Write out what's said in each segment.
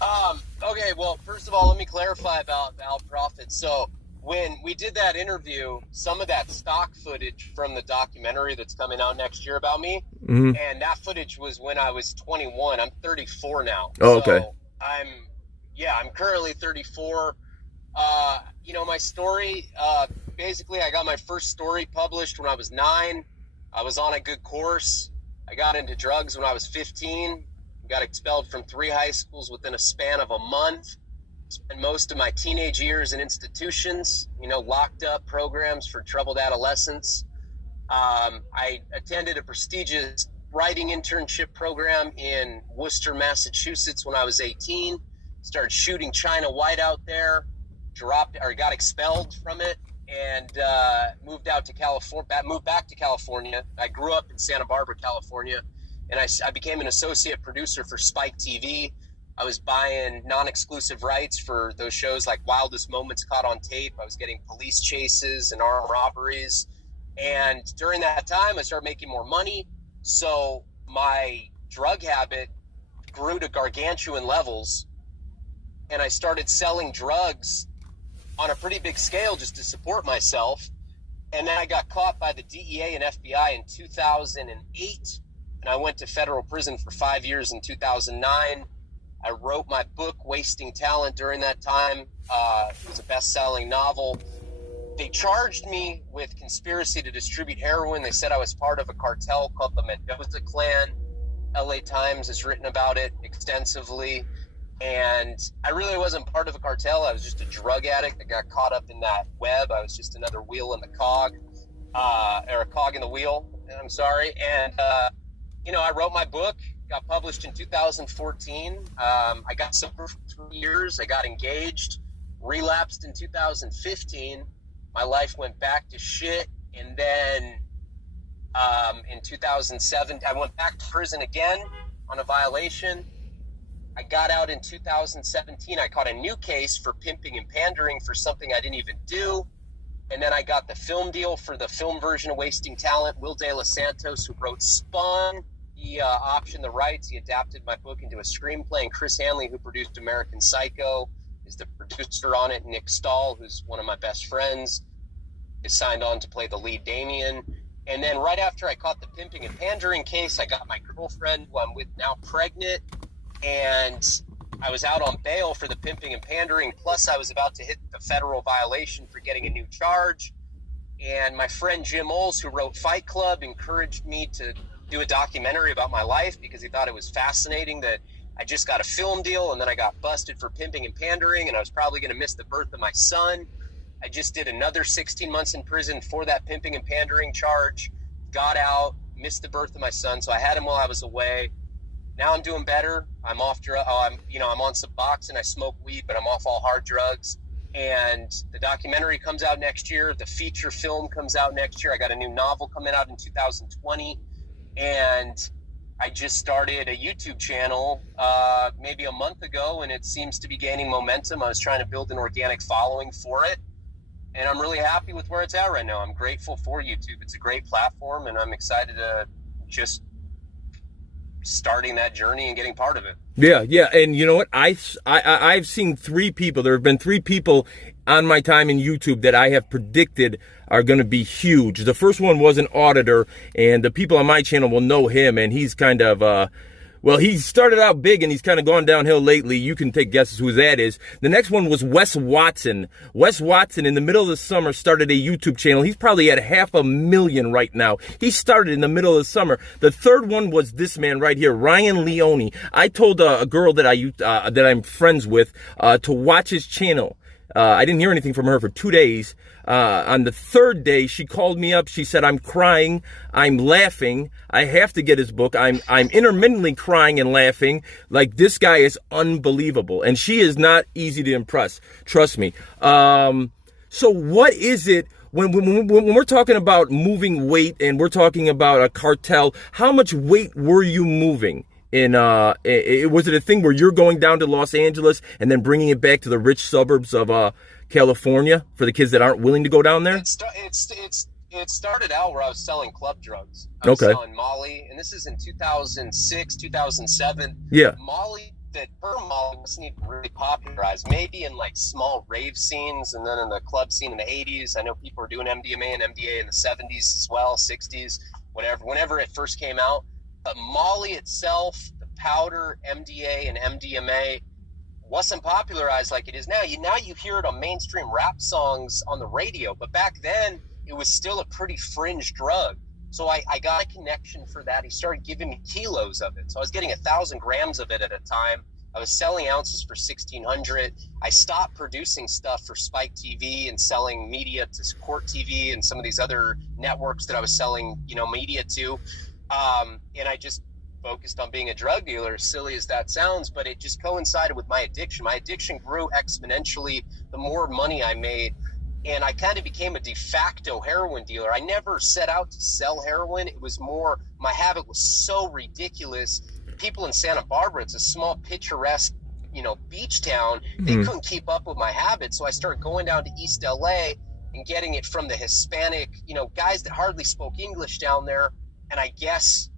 Okay, well, first of all, let me clarify about Al Prophet. So when we did that interview, some of that stock footage from the documentary that's coming out next year about me, Hmm. and that footage was when I was 21. I'm 34 now. Oh, okay. So I'm currently 34. My story, basically, I got my first story published when I was 9. I was on a good course. I got into drugs when I was 15. Got expelled from 3 high schools within a span of a month. Spent most of my teenage years in institutions, locked up programs for troubled adolescents. I attended a prestigious writing internship program in Worcester, Massachusetts when I was 18. Started shooting China White out there, got expelled from it, and moved back to California. I grew up in Santa Barbara, California, and I became an associate producer for Spike TV. I was buying non-exclusive rights for those shows like Wildest Moments Caught on Tape. I was getting police chases and armed robberies. And during that time, I started making more money. So my drug habit grew to gargantuan levels. And I started selling drugs on a pretty big scale just to support myself. And then I got caught by the DEA and FBI in 2008. And I went to federal prison for 5 years in 2009. I wrote my book, Wasting Talent, during that time. It was a best-selling novel. They charged me with conspiracy to distribute heroin. They said I was part of a cartel called the Mendoza Clan. LA Times has written about it extensively. And I really wasn't part of a cartel. I was just a drug addict that got caught up in that web. I was just another wheel in the cog, or a cog in the wheel. I'm sorry. And, I wrote my book, got published in 2014. I got sober for 3 years. I got engaged, relapsed in 2015. My life went back to shit. And then in 2007, I went back to prison again on a violation. I got out in 2017. I caught a new case for pimping and pandering for something I didn't even do. And then I got the film deal for the film version of Wasting Talent. Will De Los Santos, who wrote SPUN, he optioned the rights. He adapted my book into a screenplay. And Chris Hanley, who produced American Psycho, is the producer on it. Nick Stahl, who's one of my best friends, is signed on to play the lead Damien. And then right after I caught the pimping and pandering case, I got my girlfriend, who I'm with now, pregnant. And I was out on bail for the pimping and pandering. Plus, I was about to hit the federal violation for getting a new charge. And my friend Jim Uhls, who wrote Fight Club, encouraged me to do a documentary about my life because he thought it was fascinating that I just got a film deal and then I got busted for pimping and pandering, and I was probably going to miss the birth of my son. I just did another 16 months in prison for that pimping and pandering charge, got out, missed the birth of my son, so I had him while I was away. Now I'm doing better. I'm off I'm on Suboxone. I smoke weed, but I'm off all hard drugs. And the documentary comes out next year. The feature film comes out next year. I got a new novel coming out in 2020. And I just started a YouTube channel maybe a month ago, and it seems to be gaining momentum. I was trying to build an organic following for it. And I'm really happy with where it's at right now. I'm grateful for YouTube. It's a great platform, and I'm excited to just starting that journey and getting part of it. Yeah, and you know what? I've seen 3 people. There have been 3 people on my time in YouTube that I have predicted are going to be huge. The first one was an auditor, and the people on my channel will know him, and he's kind of he started out big and he's kind of gone downhill lately. You can take guesses who that is. The next one was Wes Watson. Wes Watson, in the middle of the summer, started a YouTube channel. He's probably at 500,000 right now. He started in the middle of the summer. The third one was this man right here, Ryan Leone. I told a girl that I'm friends with to watch his channel. I didn't hear anything from her for 2 days. On the third day, she called me up. She said, I'm crying. I'm laughing. I have to get his book. I'm intermittently crying and laughing. Like, this guy is unbelievable. And she is not easy to impress. Trust me. So what is it when we're talking about moving weight and we're talking about a cartel, how much weight were you moving? Was it a thing where you're going down to Los Angeles and then bringing it back to the rich suburbs of California for the kids that aren't willing to go down there? It started out where I was selling club drugs. I was selling Molly, and this is in 2006, 2007. Yeah. Molly the term Molly wasn't even really popularized. Maybe in like small rave scenes, and then in the club scene in the 80s. I know people were doing MDMA and MDA in the 70s as well, 60s, whatever. Whenever it first came out, but Molly itself, the powder, MDA, and MDMA wasn't popularized like it is now. Now you hear it on mainstream rap songs on the radio, but back then it was still a pretty fringe drug. So I got a connection for that. He started giving me kilos of it. So I was getting 1,000 grams of it at a time. I was selling ounces for 1,600. I stopped producing stuff for Spike TV and selling media to Court TV and some of these other networks that I was selling, media to. And I just focused on being a drug dealer, as silly as that sounds, but it just coincided with my addiction. My addiction grew exponentially the more money I made. And I kind of became a de facto heroin dealer. I never set out to sell heroin. It was more, my habit was so ridiculous. People in Santa Barbara, it's a small picturesque, beach town. They couldn't keep up with my habit. So I started going down to East LA and getting it from the Hispanic, guys that hardly spoke English down there. And I guess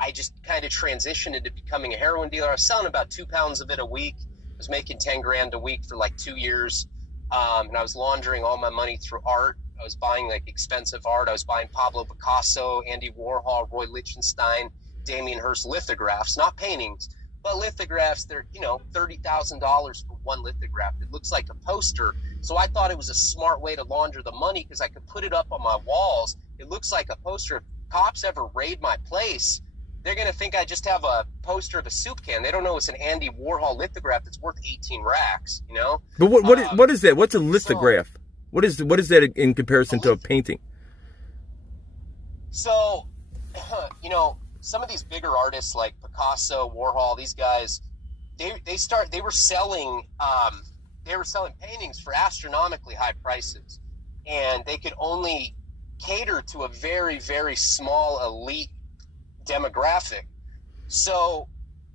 I just kind of transitioned into becoming a heroin dealer. I was selling about 2 pounds of it a week. I was making 10 grand a week for like 2 years. And I was laundering all my money through art. I was buying like expensive art. I was buying Pablo Picasso, Andy Warhol, Roy Lichtenstein, Damien Hirst lithographs, not paintings, but lithographs. They're, $30,000 for one lithograph. It looks like a poster. So I thought it was a smart way to launder the money because I could put it up on my walls. It looks like a poster. If cops ever raid my place, they're going to think I just have a poster of a soup can. They don't know it's an Andy Warhol lithograph that's worth 18 racks, But what is that? What's a lithograph? So, what is that in comparison to a painting? So, some of these bigger artists like Picasso, Warhol, these guys, they were selling paintings for astronomically high prices, and they could only cater to a very, very small elite demographic. So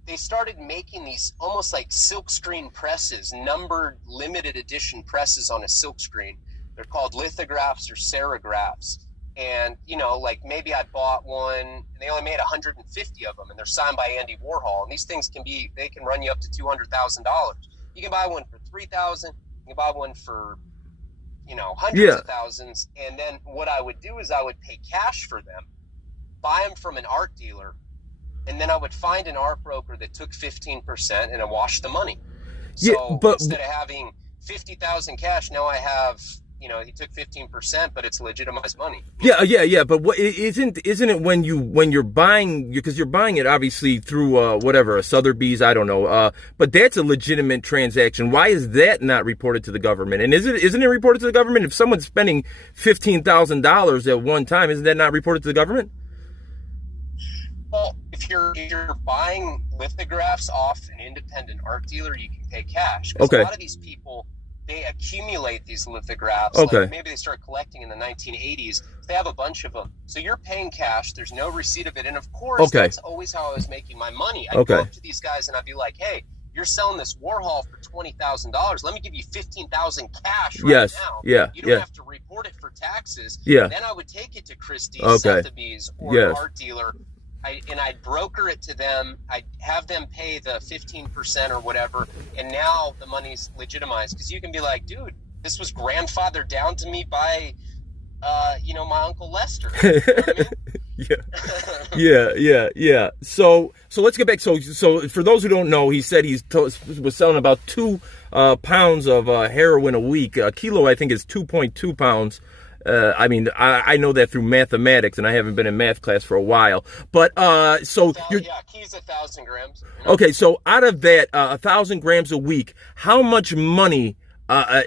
they started making these almost like silkscreen presses, numbered limited edition presses on a silkscreen. They're called lithographs or serigraphs. And, like maybe I bought one and they only made 150 of them and they're signed by Andy Warhol. And these things they can run you up to $200,000. You can buy one for $3,000. You can buy one for, hundreds of thousands. And then what I would do is I would pay cash for them, buy them from an art dealer, and then I would find an art broker that took 15% and I washed the money. So instead of having 50,000 cash, now I have, he took 15%, but it's legitimized money. Yeah. But what isn't it when you're buying, because you're buying it obviously through a Sotheby's, I don't know. But that's a legitimate transaction. Why is that not reported to the government? And isn't it reported to the government if someone's spending $15,000 at one time? Isn't that not reported to the government? Well, if you're buying lithographs off an independent art dealer, you can pay cash. Okay. A lot of these people, they accumulate these lithographs. Okay. Like maybe they start collecting in the 1980s. They have a bunch of them. So you're paying cash. There's no receipt of it. And of course, that's always how I was making my money. I'd go up to these guys and I'd be like, hey, you're selling this Warhol for $20,000. Let me give you $15,000 cash right now. Yeah. You don't have to report it for taxes. Yeah. Then I would take it to Christie's, Sotheby's, or an art dealer. I'd broker it to them. I'd have them pay the 15% or whatever, and now the money's legitimized. Because you can be like, dude, this was grandfathered down to me by, my Uncle Lester. You know what I mean? Yeah. So let's get back. So for those who don't know, he said was selling about 2 pounds of heroin a week. A kilo, I think, is 2.2 pounds. I know that through mathematics, and I haven't been in math class for a while. But keys 1,000 grams. Okay, so out of that 1,000 grams a week, how much money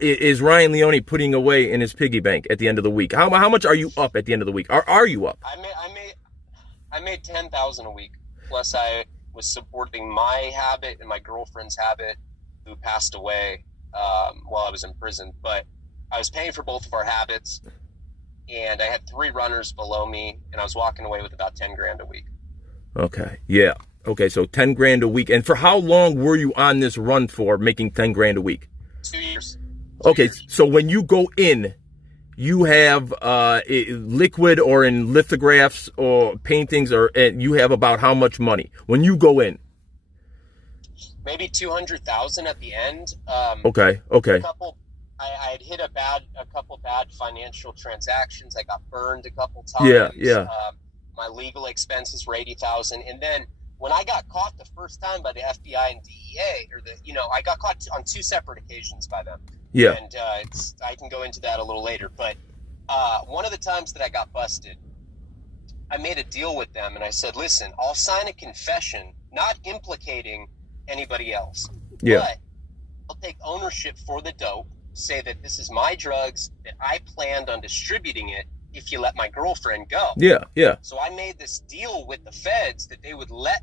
is Ryan Leone putting away in his piggy bank at the end of the week? How much are you up at the end of the week? Are you up? I made 10,000 a week. Plus, I was supporting my habit and my girlfriend's habit, who passed away while I was in prison. But I was paying for both of our habits. And I had 3 runners below me, and I was walking away with about 10 grand a week. Okay. Yeah. Okay. So 10 grand a week. And for how long were you on this run for, making 10 grand a week? 2 years. Okay. So when you go in, you have liquid or in lithographs or paintings, or you have about how much money when you go in? maybe 200,000 at the end. Okay. I had hit a couple bad financial transactions. I got burned a couple Yeah. times. My legal expenses were 80,000, and then when I got caught the first time by the FBI and DEA, I got caught on 2 separate occasions by them. Yeah. And I can go into that a little later. But one of the times that I got busted, I made a deal with them, and I said, listen, I'll sign a confession, not implicating anybody else. Yeah. But I'll take ownership for the dope, say that this is my drugs, that I planned on distributing it if you let my girlfriend go. Yeah. So I made this deal with the feds that they would let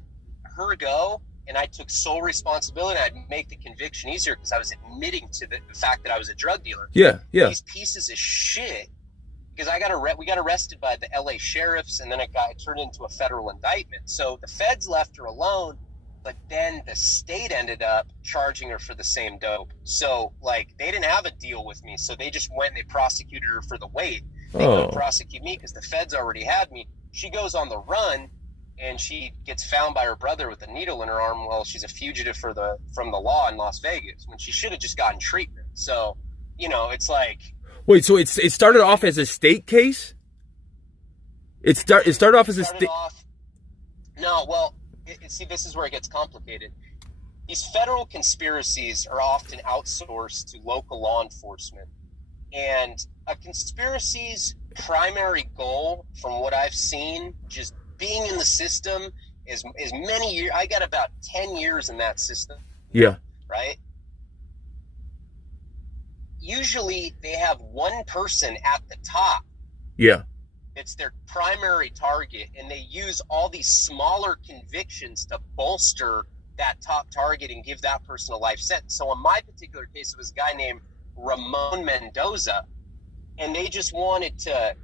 her go, and I took sole responsibility. I'd make the conviction easier because I was admitting to the fact that I was a drug dealer. Yeah. These pieces of shit, because we got arrested by the LA sheriffs, and then it turned into a federal indictment. So the feds left her alone, but then the state ended up charging her for the same dope. So like they didn't have a deal with me, so they just went and they prosecuted her for the weight. They couldn't prosecute me because the feds already had me. She goes on the run, and she gets found by her brother with a needle in her arm while she's a fugitive from the law in Las Vegas, when she should have just gotten treatment. So, it's like... Wait, so it started off as a state case? It started off as a state... No, well, see, this is where it gets complicated. These federal conspiracies are often outsourced to local law enforcement. And a conspiracy's primary goal, from what I've seen, just being in the system, is many years. I got about 10 years in that system. Yeah. Right? Usually they have one person at the top. Yeah. It's their primary target, and they use all these smaller convictions to bolster that top target and give that person a life sentence. So in my particular case, it was a guy named Ramon Mendoza, and they just wanted to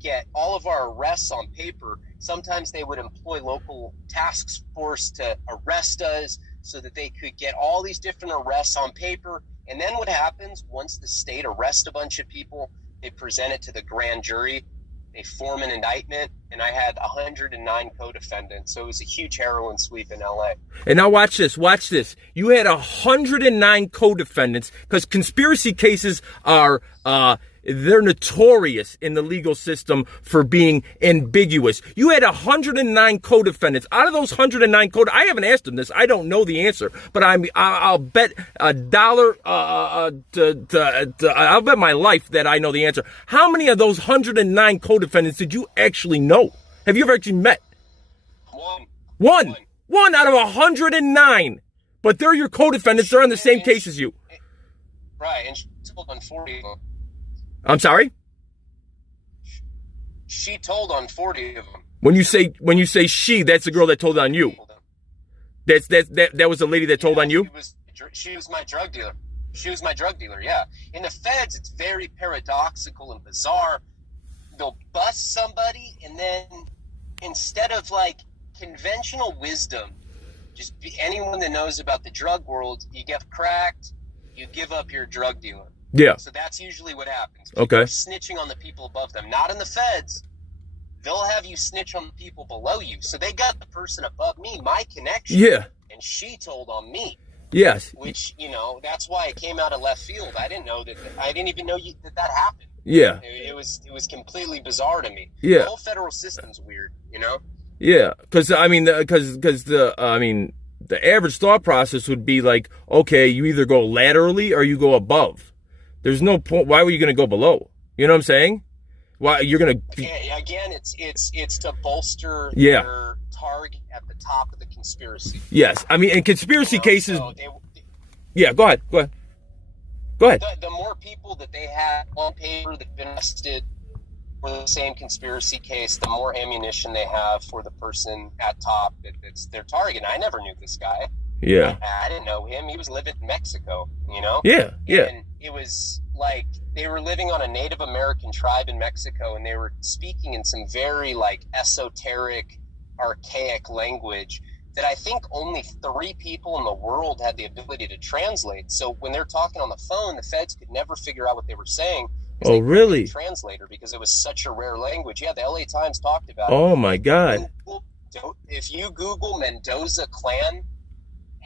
get all of our arrests on paper. Sometimes they would employ local task force to arrest us so that they could get all these different arrests on paper. And then what happens once the state arrests a bunch of people, they present it to the grand jury, they form an indictment, and I had 109 co-defendants. So it was a huge heroin sweep in LA. And now watch this. You had 109 co-defendants, because conspiracy cases are, they're notorious in the legal system for being ambiguous. You had 109 co-defendants. Out of those 109 I haven't asked them this. I don't know the answer, but I'll bet $1. I'll bet my life that I know the answer. How many of those 109 co-defendants did you actually know? Have you ever actually met? One out of 109. But they're your co-defendants. They're on the same case as you. Right, and she told on 40 of them. I'm sorry? She told on 40 of them. When you say she, that's the girl that told on you. That was the lady that told on you? She was my drug dealer. Yeah. In the feds, it's very paradoxical and bizarre. They'll bust somebody, and then instead of like conventional wisdom, just anyone that knows about the drug world, you get cracked, you give up your drug dealer. Yeah. So that's usually what happens. People are snitching on the people above them. Not in the feds. They'll have you snitch on the people below you. So they got the person above me, my connection. Yeah. And she told on me. Yes. Which, that's why it came out of left field. I didn't know that. I didn't even know that happened. Yeah. It was completely bizarre to me. Yeah. The whole federal system's weird, Yeah. Because, the average thought process would be like, okay, you either go laterally or you go above. There's no point. Why were you going to go below? You know what I'm saying? Why you're going to? Again, it's to bolster Yeah. their target at the top of the conspiracy. Yes, I mean, in conspiracy cases. So yeah, go ahead. The more people that they have on paper that've been arrested for the same conspiracy case, the more ammunition they have for the person at top that's their target. And I never knew this guy. Yeah. I didn't know him. He was living in Mexico, Yeah. And it was like they were living on a Native American tribe in Mexico, and they were speaking in some very like esoteric, archaic language that I think only 3 people in the world had the ability to translate. So when they're talking on the phone, the feds could never figure out what they were saying. Oh, really? Translator, because it was such a rare language. Yeah, the LA Times talked about it. Oh my God. If you Google Mendoza clan,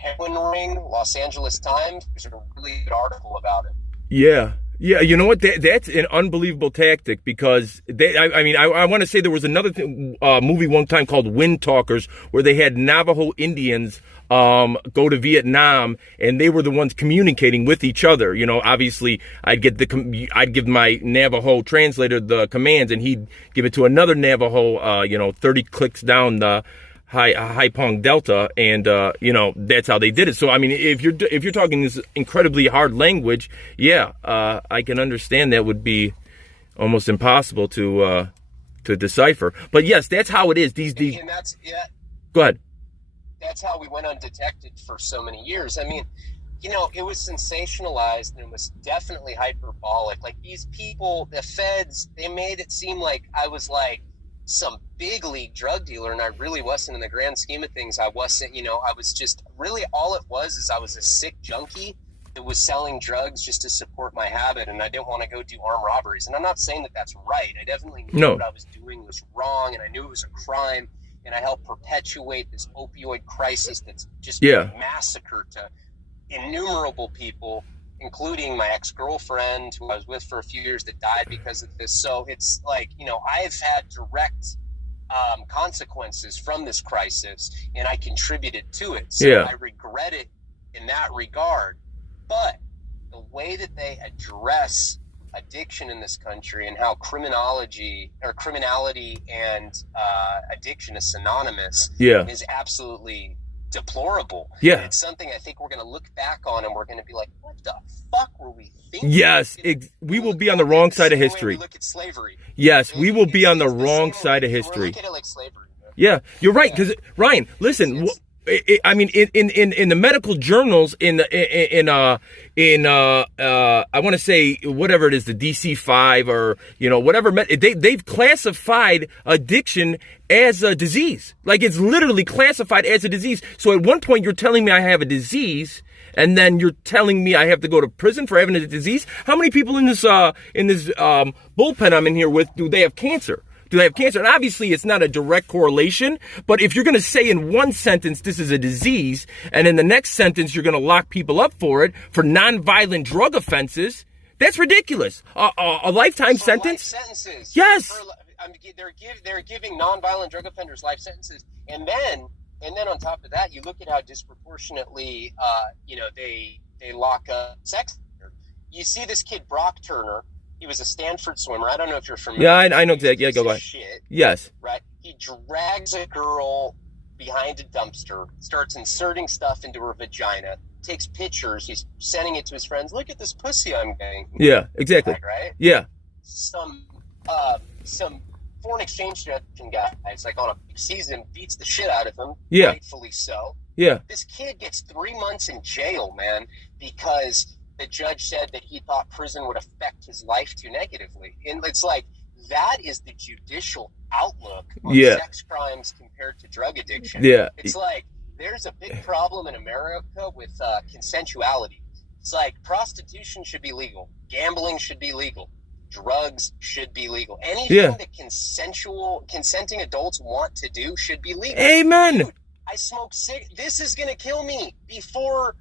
heroin ring, Los Angeles Times. There's a really good article about it. Yeah. Yeah, you know what? That's an unbelievable tactic because I want to say there was another movie one time called Wind Talkers where they had Navajo Indians go to Vietnam and they were the ones communicating with each other. You know, obviously I'd give my Navajo translator the commands and he'd give it to another Navajo, 30 clicks down the High Pong Delta, and that's how they did it. So I mean, if you're talking this incredibly hard language, I can understand that would be almost impossible to decipher. But yes, that's how it is. And that's Go ahead. That's how we went undetected for so many years. I mean, it was sensationalized and it was definitely hyperbolic. Like these people, the feds, they made it seem like I was like some big league drug dealer, and I really wasn't. In the grand scheme of things, I wasn't. I was just really, all it was is I was a sick junkie that was selling drugs just to support my habit, and I didn't want to go do armed robberies. And I'm not saying that that's right. I definitely knew what I was doing was wrong, and I knew it was a crime, and I helped perpetuate this opioid crisis that's just massacred to innumerable people, including my ex-girlfriend who I was with for a few years that died because of this. So it's like, I've had direct consequences from this crisis, and I contributed to it. So I regret it in that regard. But the way that they address addiction in this country and how criminality and addiction is synonymous is absolutely deplorable. Yeah. It's something I think we're going to look back on and we're going to be like, what the fuck were we thinking? Yes, we will be on the wrong side of history. We look at slavery. Yes, we will be on the wrong side of history. We're looking at it like slavery. Yeah, you're right. Because Ryan, listen, I mean, in the medical journals, I want to say whatever it is, the DC-5 or whatever, they've classified addiction as a disease. Like it's literally classified as a disease. So at one point you're telling me I have a disease, and then you're telling me I have to go to prison for having a disease. How many people in this bullpen I'm in here with do they have cancer? Do they have cancer? And obviously it's not a direct correlation, but if you're going to say in one sentence this is a disease, and in the next sentence you're going to lock people up for it for nonviolent drug offenses, that's ridiculous. A lifetime sentence? Life sentences. Yes. They're giving nonviolent drug offenders life sentences, and then on top of that, you look at how disproportionately they lock up sex. You see this kid Brock Turner. He was a Stanford swimmer. I don't know if you're familiar. Yeah, I know exactly. Yeah, go ahead. Yes. Right. He drags a girl behind a dumpster, starts inserting stuff into her vagina, takes pictures. He's sending it to his friends. Look at this pussy I'm getting. Yeah, exactly. Right. Yeah. Some foreign exchange student guy, it's like on a season, beats the shit out of him. Yeah. Rightfully so. Yeah. This kid gets 3 months in jail, man, because the judge said that he thought prison would affect his life too negatively. And it's like, that is the judicial outlook on sex crimes compared to drug addiction. Yeah. It's like, there's a big problem in America with consensuality. It's like, prostitution should be legal. Gambling should be legal. Drugs should be legal. Anything that consenting adults want to do should be legal. Amen. Dude, I smoke this is going to kill me before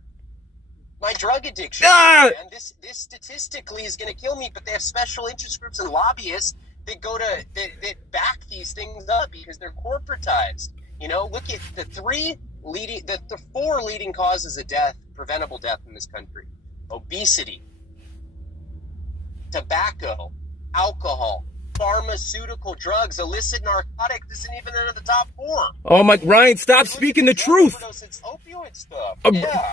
my drug addiction. Man. This statistically is going to kill me, but they have special interest groups and lobbyists that that back these things up because they're corporatized. Look at the 4 leading causes of death, preventable death in this country: obesity, tobacco, alcohol, pharmaceutical drugs, illicit narcotics. This isn't even in the top 4. Oh my, Ryan, stop speaking the truth. It's opioid stuff.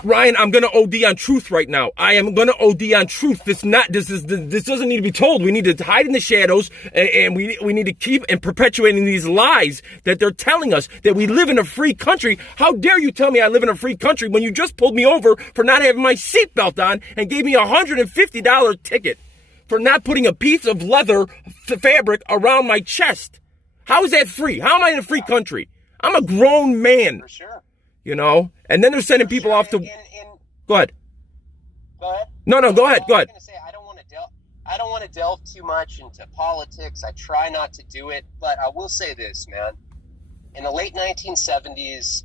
Ryan, I'm gonna OD on truth right now. I am gonna OD on truth. This doesn't need to be told. We need to hide in the shadows, and we need to keep and perpetuating these lies that they're telling us that we live in a free country. How dare you tell me I live in a free country when you just pulled me over for not having my seatbelt on and gave me a $150 ticket for not putting a piece of leather fabric around my chest? How is that free? How am I in a free country? I'm a grown man. For sure. And then they're sending people off to... Go ahead. Go ahead. No, go ahead. Go ahead. I was going to say, I don't want to delve too much into politics. I try not to do it, but I will say this, man. In the late 1970s,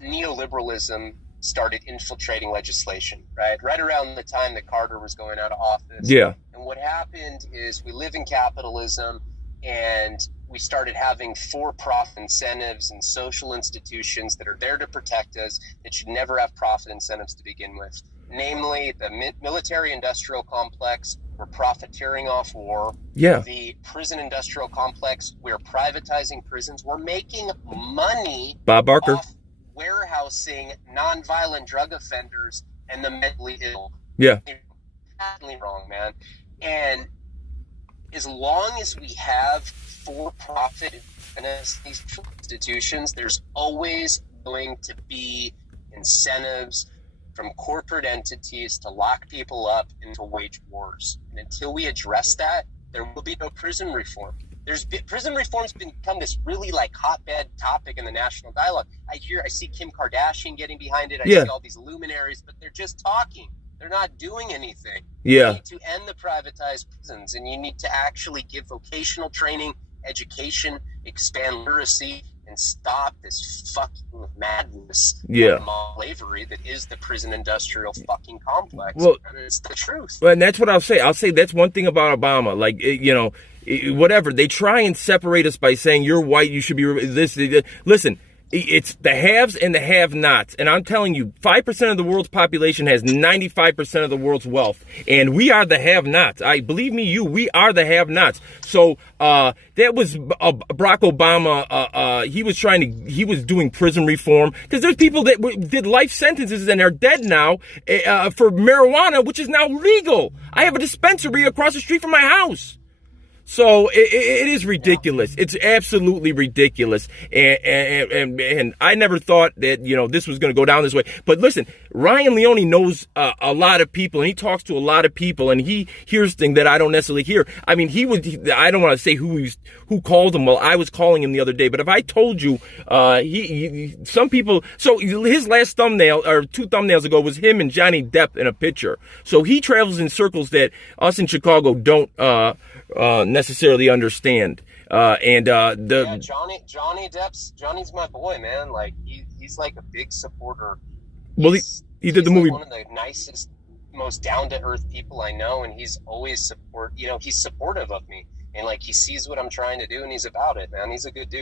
neoliberalism started infiltrating legislation, right around the time that Carter was going out of office. Yeah. And what happened is we live in capitalism, and we started having for-profit incentives and social institutions that are there to protect us that should never have profit incentives to begin with. Namely, the military-industrial complex, we're profiteering off war. Yeah. The prison-industrial complex, we're privatizing prisons. We're making money Bob Barker. off warehousing nonviolent drug offenders and the mentally ill. Yeah. Patently wrong, man. And as long as we have for-profit institutions, there's always going to be incentives from corporate entities to lock people up and to wage wars. And until we address that, there will be no prison reform. Prison reform's become this really like hotbed topic in the national dialogue. I see Kim Kardashian getting behind it. I see all these luminaries, but they're just talking. They're not doing anything. Yeah. You need to end the privatized prisons, and you need to actually give vocational training, education, expand literacy, and stop this fucking madness of slavery that is the prison industrial fucking complex. Well, it's the truth. And that's what I'll say. I'll say that's one thing about Obama. Like, you know, whatever. They try and separate us by saying you're white, you should be this. Listen, it's the haves and the have-nots. And I'm telling you, 5% of the world's population has 95% of the world's wealth. And we are the have-nots. Believe me, we are the have-nots. So that was Barack Obama. He was doing prison reform. Because there's people that did life sentences and are dead now for marijuana, which is now legal. I have a dispensary across the street from my house. So it is ridiculous. It's absolutely ridiculous. And I never thought that, you know, this was going to go down this way. But listen, Ryan Leone knows a lot of people, and he talks to a lot of people, and he hears things that I don't necessarily hear. I mean, I don't want to say who called him. Well, I was calling him the other day, but if I told you, some people, so his last thumbnail, or 2 thumbnails ago, was him and Johnny Depp in a picture. So he travels in circles that us in Chicago don't, necessarily understand. Johnny Depp's my boy, man. Like he's like a big supporter. Well, he did the movie. Like one of the nicest, most down to earth people I know, and he's always he's supportive of me, and like he sees what I'm trying to do, and he's about it, man. He's a good dude.